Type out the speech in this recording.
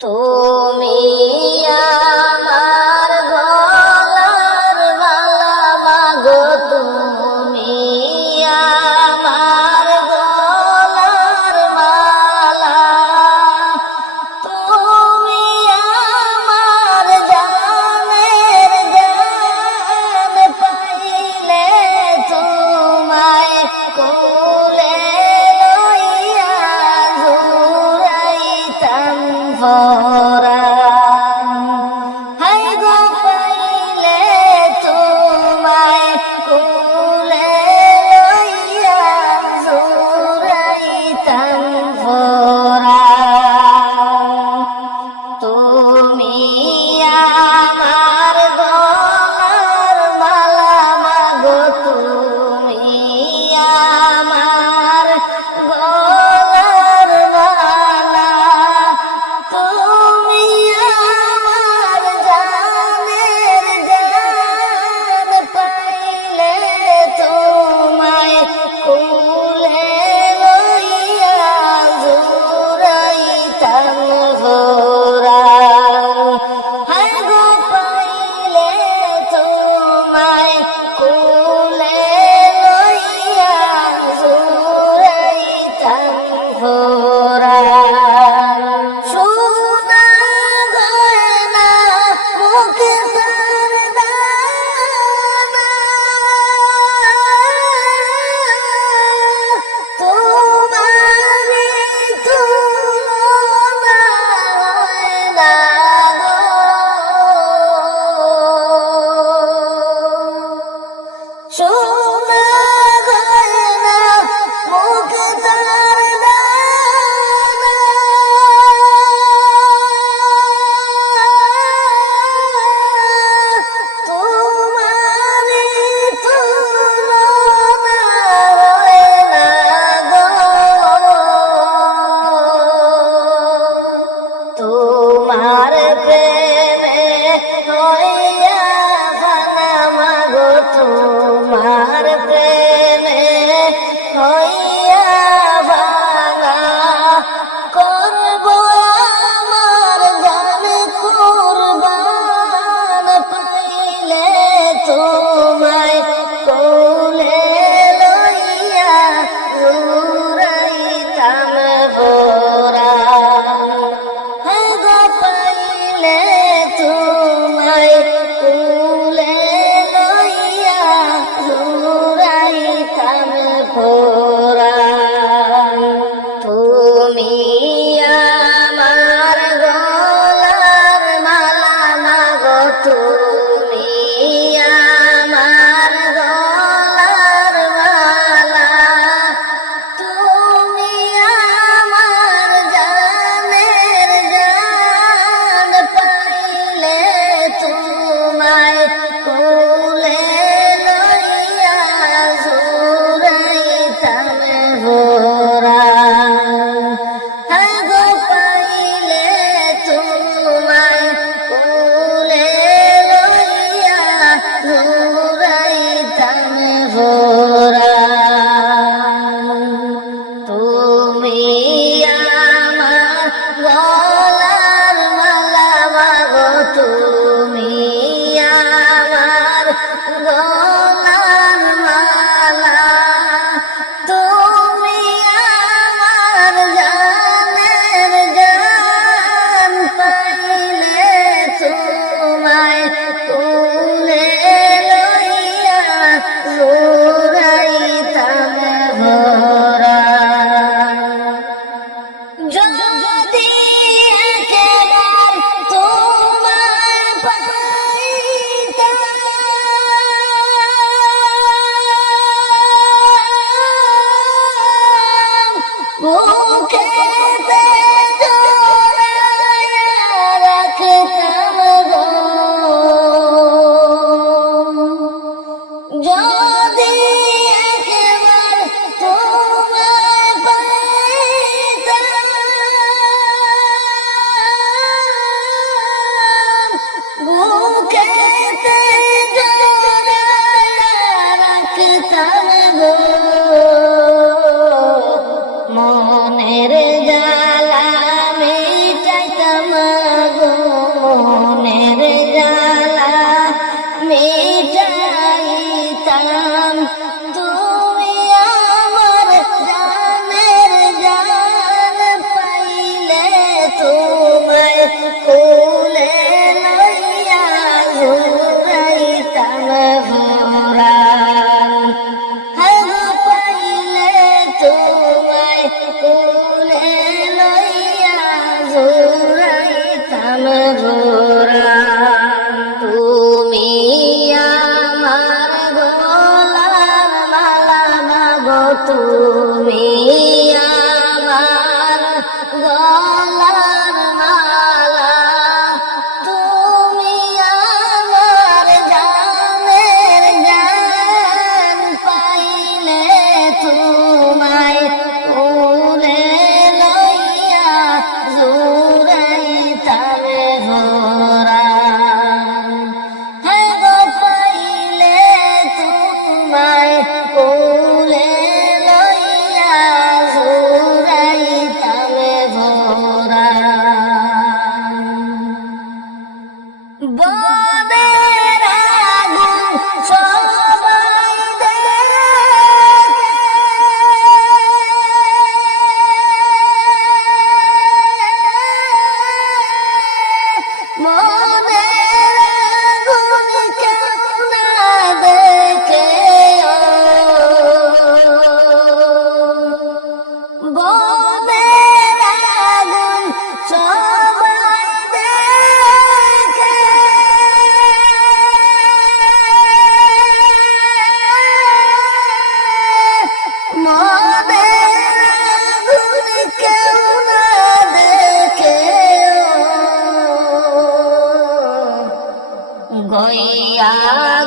তুমি আমার গলার মালা মাগো, তুমি আমার গলার মালা, তুমি আমার জানের জান, পাইলে তোমায় কোলে লইয়া জুড়াইতাম পরাণ। হাই গো পাইলে তোমায় কোলে লইয়া জুড়াইতাম পরাণ। তুমি আমার গলার মালা মাগো, তুমি আমার গলার মালা, তুমি তোমায় কোলে লইয়া জুড়াইতাম ভরান। হাগো পাইলে তোমায় কোলে লইয়া জুড়াইতাম ভরান। তুমি আমার গলার মালা মাগো, তুমি আমার গলার মালা, তুমি আমার জানের জান। পাইলে তোমায় কোলে লইয়া জুড়াইতাম ভরান। হায় গো পাইলে তোমায় কোলে লইয়া জুড়াইতাম ভরান। বনের আগুন সবাই দেখে, মনের আগুন কেউ না দেখে, বনের আগুন সবাই দেখে, মনের আগুন কেউ না দেখে, গইয়া